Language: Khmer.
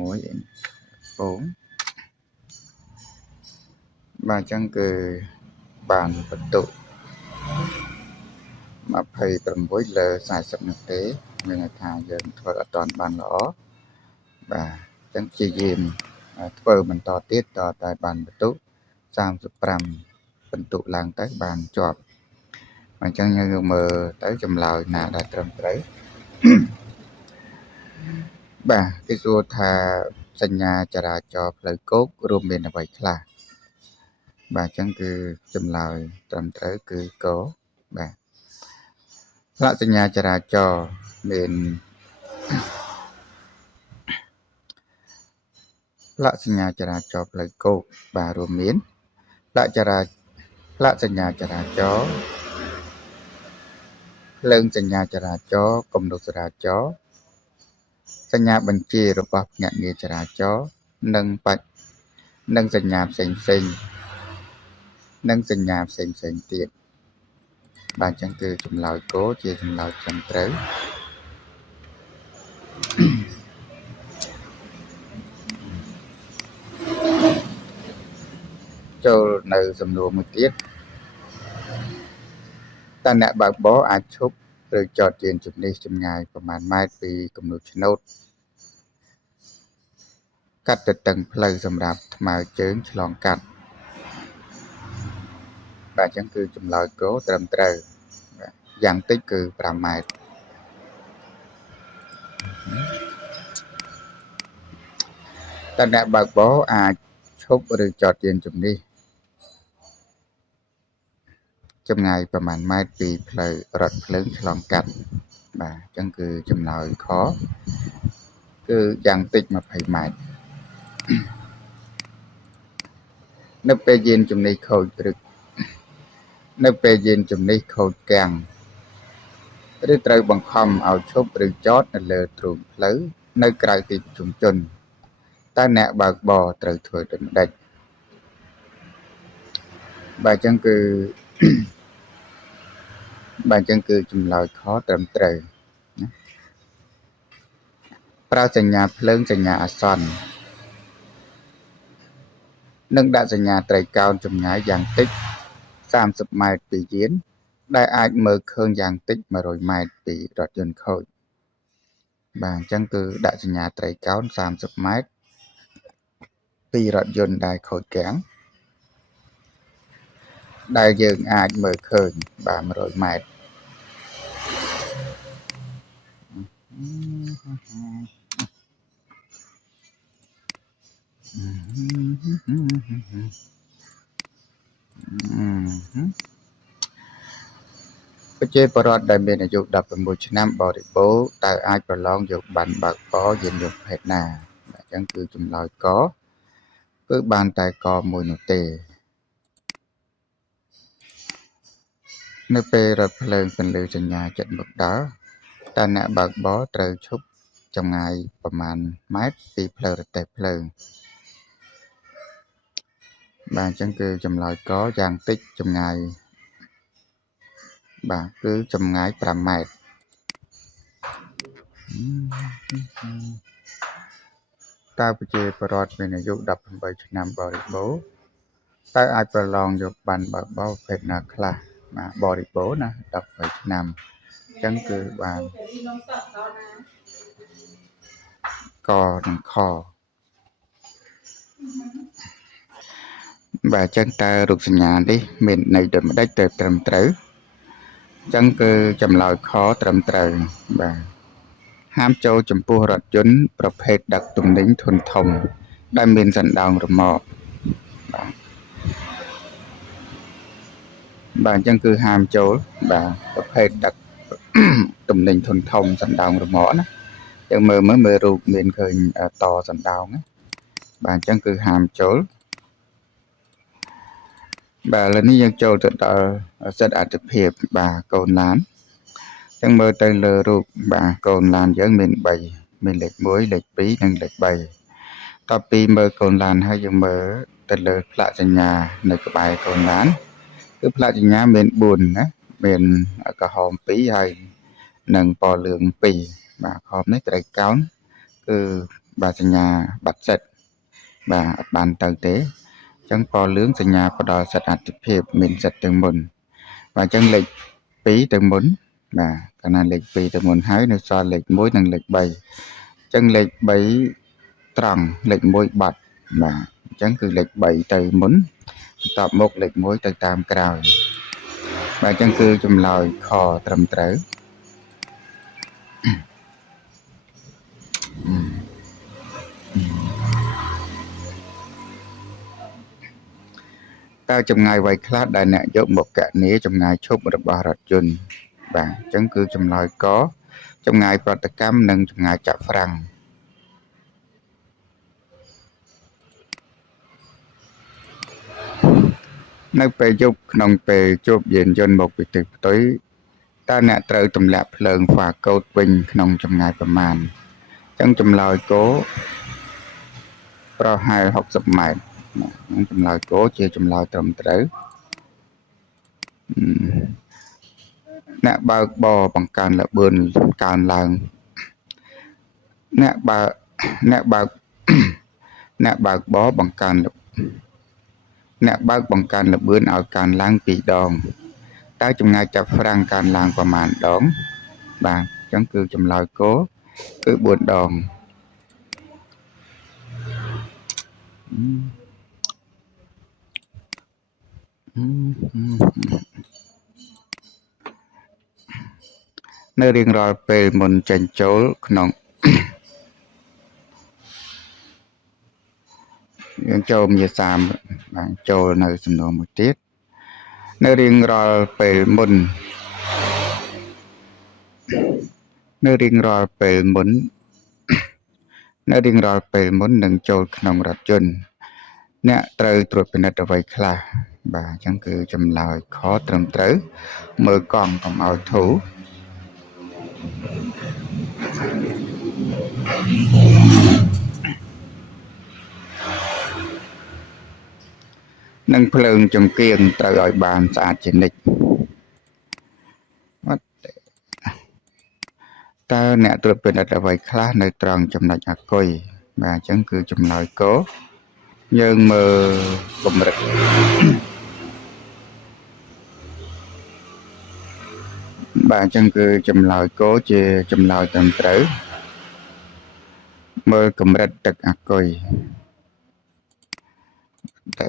មួយ4បាទអញ្ចឹងគឺបានបន្ទុក26លើ40នាទីមានន័យថាយើងធ្វើអត់ទាន់បានល្អបាទអញ្ចឹងព្យាយាមធ្វើបន្តទៀតតតែបានបន្ទុក35បន្ទុកឡើងទៅបានជាប់អញ្ចឹងយើងមើលទៅចម្លើយណាដែលត្រឹមត្រូវបាទគេសួរថាសញ្ញាចរាចរណ៍ផ្លូវគោករួមមានអ្វីខ្លះបាទអញ្ចឹងគឺចម្លើយត្រឹមត្រូវគឺកបាទផ្លាកសញ្ញាចរាចរណ៍មានផ្លាកសញ្ញាចរាចរណ៍ផ្លូវគោកបាទរួមមានផ្លាកសញ្ញាចរាចរណ៍ភ្លើងសញ្ញាចរាចរណ៍គំនូសចរាចរណ៍សញ្ញាបញ្ជារបស់ភ្នាក់ងារចរាចរណ៍និងសញ្ញាផ្សេងទៀតបាទអញ្ចឹងគឺចម្លើយគោជាចម្លើយត្រឹមត្រូវចូលនៅសំណួរមួយទៀតតើអ្នកបើកបរអាចឈប់ឬចតយានជំនិះចម្ងាយប្រមាណម៉ែត្រពីគំនូសឆ្នោតកាត់ទទឹងផ្លូវសម្រាប់ថ្មើរជើងឆ្លងកាត់បាទអញ្ចឹងគឺចម្លើយគោត្រឹមត្រូវយ៉ាងតិចគឺ5ម៉ែត្រតើអ្នកបើកបរអាចឈប់ឬចតយានជំនិះចម្ងាយប្រមាណម៉ែត្រពីផ្លូវរថភ្លើងឆ្លងកាត់បាទអញ្ចឹងគឺចម្លើយខគឺយ៉ាងតិច20ម៉ែត្រនៅពេលយានជំនិះខូចគាំងឬត្រូវបង្ខំឲ្យឈប់ឬចតនៅលើទ្រូងផ្លូវនៅក្រៅទីប្រជុំជនតើអ្នកបើកបរត្រូវធ្វើដូចម្តេចបាទអញ្ចឹងគឺចម្លើយខត្រឹមត្រូវណាប្រើសញ្ញាភ្លើងសញ្ញាអាសន្ននិងដាក់សញ្ញាត្រីកោណចម្ងាយយ៉ាងតិច30ម៉ែត្រពីយានដែលអាចមើលឃើញយ៉ាងតិច100ម៉ែត្រពីរថយន្តខូចបាទអញ្ចឹងគឺដាក់សញ្ញាត្រីកោណ30ម៉ែត្រពីរថយន្តដែលខូចគាំងដែលយើងអាចមើលឃើញបាទ100ម៉ែត្រប្រជាពលរដ្ឋដែលមានអាយុ16ឆ្នាំបរិបូរណ៍តើអាចប្រឡងយកប័ណ្ណបើកបរយានយន្តប្រភេទណាអញ្ចឹងគឺចម្លើយកគឺបានតែកមួយនោះទេនៅពេលរថភ្លើងពន្លឺសញ្ញាចិត្តមកដល់តើអ្នកបើកបរត្រូវឈប់ចម្ងាយប្រមាណម៉ែត្រពីផ្លូវរទេះភ្លើងបាទអញ្ចឹងគឺចម្លើយកយ៉ាងតិចចម្ងាយបាទគឺចម្ងាយ5ម៉ែត្រតើប្រជាពលរដ្ឋមានអាយុ18ឆ្នាំបរិបូរណ៍តើអាចប្រឡងយកប័ណ្ណបើកបរប្រភេទណាខ្លះបាទបរិបូរណ៍ណា18ឆ្នាំអញ្ចឹងគឺបានកនិងខបាទអញ្ចឹងតើរូបសញ្ញានេះមានន័យដូចម្ដេចទៅត្រឹមត្រូវអញ្ចឹងគឺចម្លើយខត្រឹមត្រូវបាទហាមចូលចំពោះរថយន្តប្រភេទដឹកទំនិញធុនធំដែលមានសណ្ដោងរមាស់បាទអញ្ចឹងគឺហាមចូលបាទប្រភេទដឹកទំនិញធុនធំសណ្ដោងរមាស់ណាយើងមើលរូបមានឃើញតសណ្ដោងណាបាទអញ្ចឹងគឺហាមចូលបាទឥឡូវនេះយើងចូលទៅដល់សិទ្ធិអត្ថិភាពបាទកូនឡានអញ្ចឹងមើលទៅលើរូបបាទកូនឡានយើងមាន3មានលេខ1លេខ2និងលេខ3តពីមើលកូនឡានហើយយើងមើលទៅលើផ្លាកសញ្ញានៅក្បែរកូនឡានគឺផ្លាកសញ្ញាមាន4ណាមានក្រហម2ហើយនិងពណ៌លឿង2បាទក្រហមនេះត្រីកោណគឺ បាទសញ្ញាបាត់សិតបាទអត់បានទៅទេអញ្ចឹងពណ៌លឿងសញ្ញាផ្ដល់សិទ្ធិអតិភិបមានសិទ្ធិទៅមុនបាទអញ្ចឹងលេខ2ទៅមុនបាទកាលណាលេខ2ទៅមុនហើយនៅសល់លេខ1និងលេខ3អញ្ចឹងលេខ3ត្រង់លេខ1បាត់បាទអញ្ចឹងគឺលេខ3ទៅមុនបន្ទាប់មកលេខ1ទៅតាមក្រោយបាទអញ្ចឹងគឺចម្លើយខត្រឹមត្រូវតើចម្ងាយអ្វីខ្លះដែលអ្នកយកមកកណនាចម្ងាយឈប់របស់រថយន្តបាទអញ្ចឹងគឺចម្លើយកចម្ងាយប្រតិកម្មនិងចម្ងាយចាក់ហ្វ្រាំងនៅពេលយប់ក្នុងពេលជួបយានយន្តមកពីទិសផ្ទុយតើអ្នកត្រូវទម្លាក់ភ្លើងហ្វាកូតវិញក្នុងចម្ងាយប្រមាណអញ្ចឹងចម្លើយគោប្រហែល60ម៉ែត្រចម្លើយគោជាចម្លើយត្រឹមត្រូវអ្នកបើកបរបង្កើនល្បឿនកើនឡើងអ្នកបើកអ្នកបើកអ្នកបើកបរបង្កើនអ្នកបើកបង្កើនល្បឿនឲ្យកើនឡើង2ដងតើចម្ងាយចាប់ហ្វ្រាំងកើនឡើងប្រមាណដងបាទអញ្ចឹងគឺចម្លើយគោគឺ4ដងនៅរៀងរាល់ពេលមុនចេញចូលក្នុងយើងចូលមាសាបាទចូលនៅសំណួរមួយទៀតនៅរៀងរាល់ពេលមុននៅរៀងរាល់ពេលមុននឹងចូលក្នុងរថយន្តអ្នកត្រូវត្រួតពិនិត្យអ្វីខ្លះបាទអញ្ចឹងគឺចម្លើយខត្រឹមត្រូវមើលកង់កុំឲ្យធូរនិងភ្លើងចង្កៀងត្រូវឲ្យបានស្អាតជានិច្ចតើអ្នកត្រួតពិនិត្យអ្វីខ្លះនៅត្រង់ចំណុចអាគុយបាទអញ្ចឹងគឺចម្លើយកយើងមើលកម្រិតបាទអញ្ចឹងគឺចម្លើយកជាចម្លើយត្រឹមត្រូវមើលកម្រិតទឹកអាគុយតែ